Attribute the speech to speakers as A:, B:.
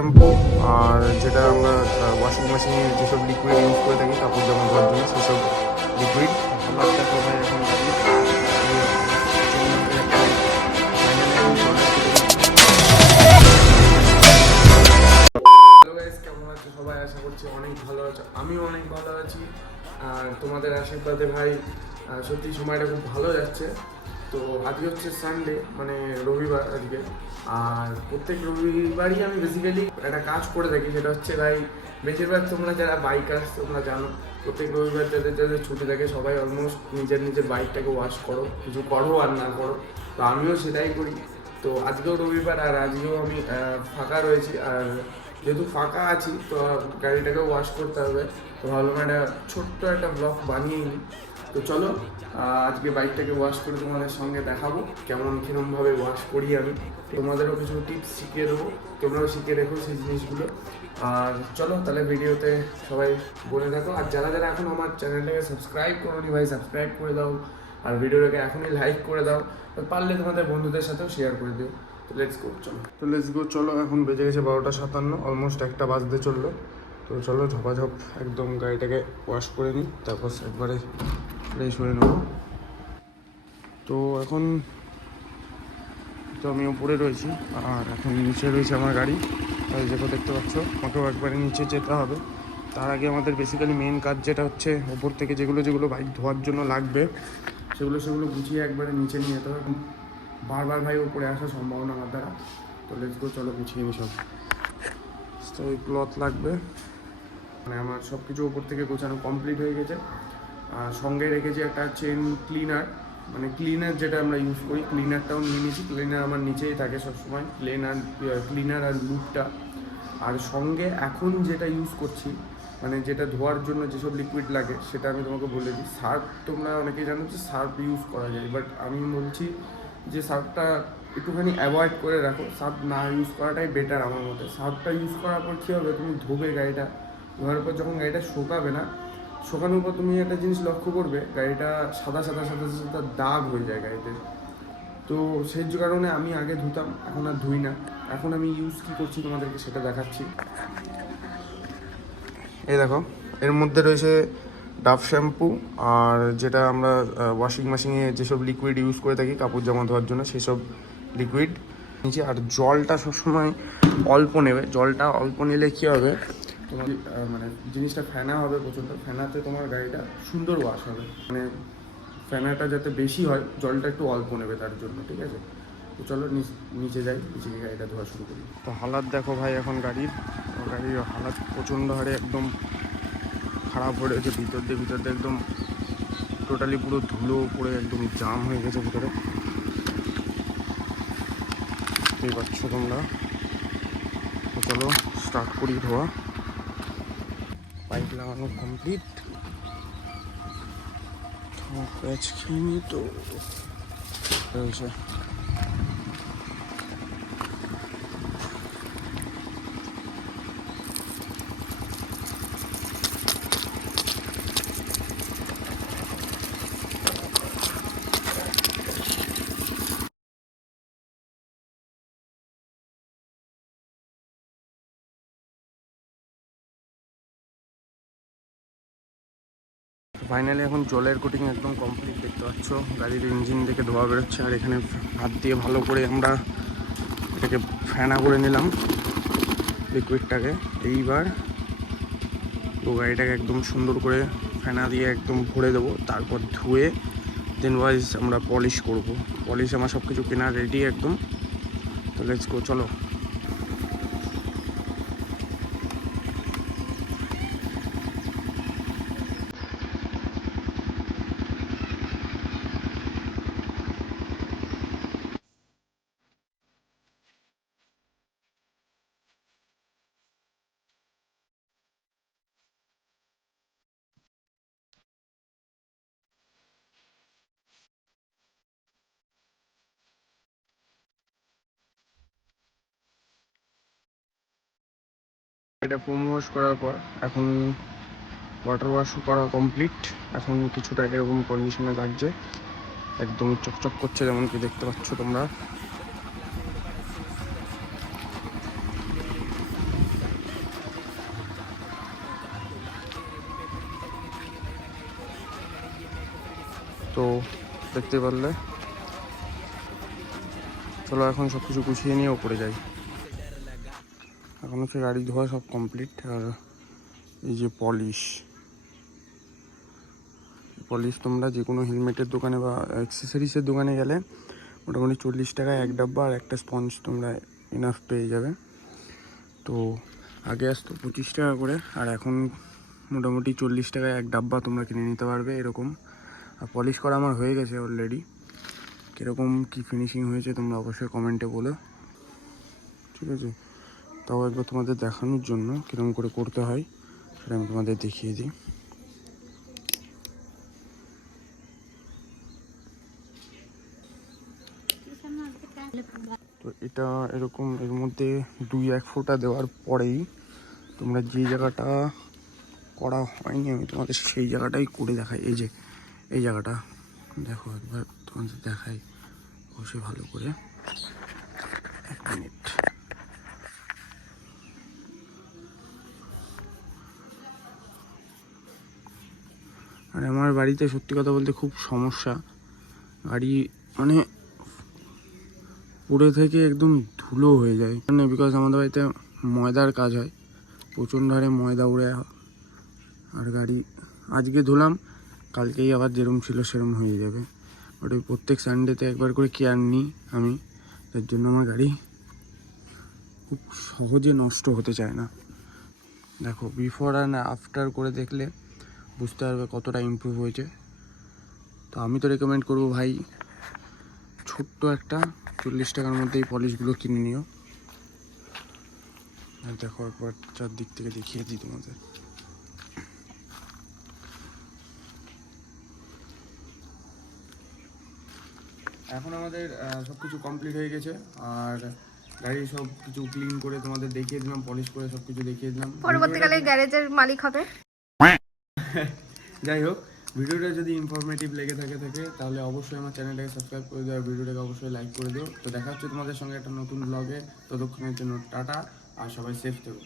A: Shampoo আর যেটা আমরা washing মেশিনে যেসব লিকুইড ইউজ করে থাকি কাপড় জামা ধোয়ার জন্য সেসব লিকুইড আছো? সবাই আশা করছি অনেক ভালো আছো। আমিও অনেক ভালো আছি। আর তোমাদের আশীর্বাদে ভাই সত্যি সময়টা খুব ভালো যাচ্ছে। তো আজকে হচ্ছে সানডে মানে রবিবার আজকে। আর প্রত্যেক রবিবারই আমি বেসিক্যালি একটা কাজ করে থাকি, সেটা হচ্ছে ভাই, বেশিরভাগ তোমরা যারা বাইকার তোমরা জানো, প্রত্যেক রবিবার যাদের যাদের ছুটি থাকে, সবাই অলমোস্ট নিজের নিজের বাইকটাকে ওয়াশ করো, কিছু করো আর না করো। তো আমিও সেটাই করি। তো আজকেও রবিবার, আর আজকেও আমি ফাঁকা রয়েছি। আর যেহেতু ফাঁকা আছি, তো গাড়িটাকে ওয়াশ করতে হবে। তো ভাবলাম একটা ছোট্ট একটা ব্লগ বানিয়ে নিই। তো চলো আজকে বাইকটাকে ওয়াশ করে তোমাদের সঙ্গে দেখাবো, কেমন কীরমভাবে ওয়াশ করি আমি। তোমাদেরও কিছু টিপস শিখিয়ে দেবো, তোমরাও শিখে রেখো সেই জিনিসগুলো। আর চলো, তাহলে ভিডিওতে সবাই বলে দেখো। আর যারা যারা এখন আমার চ্যানেলটাকে সাবস্ক্রাইব করোনি ভাই সাবস্ক্রাইব করে দাও। আর ভিডিওটাকে এখনই লাইক করে দাও। পারলে তোমাদের বন্ধুদের সাথেও শেয়ার করে দিও। তো লেটস গো চলো। তো লেটস গো চলো, এখন বেজে গেছে বারোটা সাতান্ন অলমোস্ট একটা বাজতে চলল। তো চলো, ঝপাঝপ একদম গাড়িটাকে ওয়াশ করে নিই, তারপর একবারে ফ্রেশ হয়ে নেব। তো এখন তো আমি উপরে রয়েছি, আর এখন নিচে রয়েছে আমার গাড়ি। যেটা দেখতে পাচ্ছ, আমাকেও একবারে নিচে যেতে হবে। তার আগে আমাদের বেসিক্যালি মেন কাজ যেটা হচ্ছে, ওপর থেকে যেগুলো যেগুলো বাইক ধোয়ার জন্য লাগবে, সেগুলো সেগুলো গুছিয়ে একবারে নিচে নিয়ে যেতে হবে। বারবার ভাই উপরে আসার সম্ভাবনা আমার দ্বারা। তো লেটস গো চলো গুছিয়ে নি সব। তো ওই ক্লথ লাগবে। মানে আমার সব কিছু উপর থেকে গোছানো কমপ্লিট হয়ে গেছে। সঙ্গে রেখেছি একটা চেন ক্লিনার মানে ক্লিনার যেটা আমরা ইউজ করি ক্লিনারটাও নিয়ে নিয়েছি ক্লিনার আমার নিচেই থাকে সবসময় ক্লিনার ক্লিনার আর লুপটা আর সঙ্গে এখন যেটা ইউজ করছি মানে যেটা ধোয়ার জন্য যেসব লিকুইড লাগে, সেটা আমি তোমাকে বলে দিই। সার্ফ তোমরা অনেকেই জানো যে সার্ফ ইউজ করা যায় বাট আমি বলছি যে সার্ফটা একটুখানি অ্যাভয়েড করে রাখো। সার্ফ না ইউজ করাটাই বেটার আমার মতে। সার্ফটা ইউজ করার পর কী হবে? তুমি ধোবে গাড়িটা, ধোয়ার পর যখন গাড়িটা শোকাবে না শোকানোর পর তুমি একটা জিনিস লক্ষ্য করবে, গাড়িটা সাদা সাদা সাদা সাদা দাগ হয়ে যায় গাড়িতে। তো সেই কারণে আমি আগে ধুতাম, এখন আর ধুই না। এখন আমি ইউজ কী করছি তোমাদেরকে সেটা দেখাচ্ছি। এই দেখো, এর মধ্যে রয়েছে ডাভ শ্যাম্পু আর যেটা আমরা ওয়াশিং মেশিনে যেসব লিকুইড ইউজ করে থাকি, কাপড় জামা ধোয়ার জন্য সেসব লিকুইড নিচে আর জলটা সবসময় অল্প নেবে। জলটা অল্প নিলে কী হবে? তোমার মানে জিনিসটা ফেনা হবে প্রচণ্ড। ফেনাতে তোমার গাড়িটা সুন্দর ওয়াশ হবে। মানে ফেনাটা যাতে বেশি হয়, জলটা একটু অল্প নেবে তার জন্য, ঠিক আছে? তো চলো নিচ- যাই, নিচে গিয়ে গাড়িটা ধোয়া শুরু করি। তো হালাত দেখো ভাই এখন গাড়ির। গাড়ির হালাত প্রচণ্ড হারে একদম খারাপ হয়ে রয়েছে। ভিতর দিয়ে ভিতর দিয়ে একদম টোটালি পুরো ধুলো পড়ে একদম জাম হয়ে গেছে ভিতরে। পাচ্ছ তোমরা? চলো স্টার্ট করি ধোয়া। পাইপ লাগানো কমপ্লিট প্যাচ খেয়ে নিই তো রয়েছে ফাইনালি এখন জলের কোটিং একদম কমপ্লিট দেখতে পাচ্ছ। গাড়ির ইঞ্জিন থেকে ধোয়া বেরোচ্ছে আর এখানে হাত দিয়ে ভালো করে আমরা এটাকে ফেনা করে নিলাম লিকুইডটাকে এইবার তো গাড়িটাকে একদম সুন্দর করে ফেনা দিয়ে একদম ভরে দেবো। তারপর ধুয়ে দেন ওয়াইজ আমরা পলিশ করব। পলিশ আমার সব কিছু কেনা রেডি একদম। তো লেটস গো চলো। এটা ফোম ওয়াশ করার পর এখন ওয়াটার ওয়াশও করা কমপ্লিট এখন কিছুটা এরকম কন্ডিশনে লাগছে একদম চকচক করছে যেমন কি দেখতে পাচ্ছ তোমরা। তো দেখতে পারলে। চলো এখন সবকিছু গুছিয়ে নিয়ে ওপরে যাই। এখন হচ্ছে গাড়ি ধোয়া সব কমপ্লিট আর এই যে পলিশ পলিশ তোমরা যে কোনো হেলমেটের দোকানে বা অ্যাক্সেসরিজের দোকানে গেলে মোটামুটি চল্লিশ টাকায় এক ডাব্বা আর একটা স্পঞ্জ তোমরা ইনাফ পেয়ে যাবে। তো আগে আসতো পঁচিশ টাকা করে, আর এখন মোটামুটি চল্লিশ টাকায় এক ডাব্বা তোমরা কিনে নিতে পারবে এরকম। আর পলিশ করা আমার হয়ে গেছে অলরেডি কীরকম কী ফিনিশিং হয়েছে তোমরা অবশ্যই কমেন্টে বলো। ঠিক আছে? তাও একবার তোমাদের দেখানোর জন্য কীরকম করে করতে হয়, সেটা আমি তোমাদের দেখিয়ে দিই। তো এটা এরকম, এর মধ্যে দুই এক ফোঁটা দেওয়ার পরেই তোমরা যে জায়গাটা করা হয়নি, আমি তোমাদের সেই জায়গাটাই করে দেখাই। এই যে, এই জায়গাটা দেখো একবার তোমাদের দেখাই। বসে ভালো করে। এক মিনিট। আমার বাড়িতে সত্যি কথা বলতে খুব সমস্যা। গাড়ি মানে পুড়ে থেকে একদম ধুলো হয়ে যায়। মানে বিকজ আমাদের বাড়িতে ময়দার কাজ হয়। প্রচণ্ড হারে ময়দা উড়ে আর গাড়ি, আজকে ধুলাম, কালকেই আবার যেরম ছিল সেরম হয়ে যাবে। ওটা প্রত্যেক সানডেতে একবার করে কেয়ার নিই আমি। তার জন্য আমার গাড়ি খুব সহজে নষ্ট হতে চায় না। দেখো বিফোর অ্যান্ড আফটার করে দেখলে বুঝতে পারবে কতটা ইমপ্রুভ হয়েছে। তো আমি তো রেকমেন্ড করব ভাই ছোট্ট একটা চল্লিশ টাকার মধ্যে এই পলিশগুলো কিনে নিও। আর দেখো একবার চারদিক থেকে দেখিয়ে দিই তোমাদের। এখন আমাদের সব কিছু কমপ্লিট হয়ে গেছে। আর গাড়ি সব কিছু ক্লিন করে তোমাদের দেখিয়ে দিলাম পলিশ করে সব কিছু দেখিয়ে দিলাম।
B: পরবর্তীকালে গ্যারেজের মালিক হবে।
A: যাই হোক ভিডিওটা যদি ইনফরমেটিভ লেগে থাকে থাকে, তাহলে অবশ্যই আমার চ্যানেলটাকে সাবস্ক্রাইব করে দিও, আর ভিডিওটাকে অবশ্যই লাইক করে দিও। তো দেখা হচ্ছে তোমাদের সঙ্গে একটা নতুন ব্লগে ততক্ষণের জন্য টাটা, আর সবাই সেফ থেকো।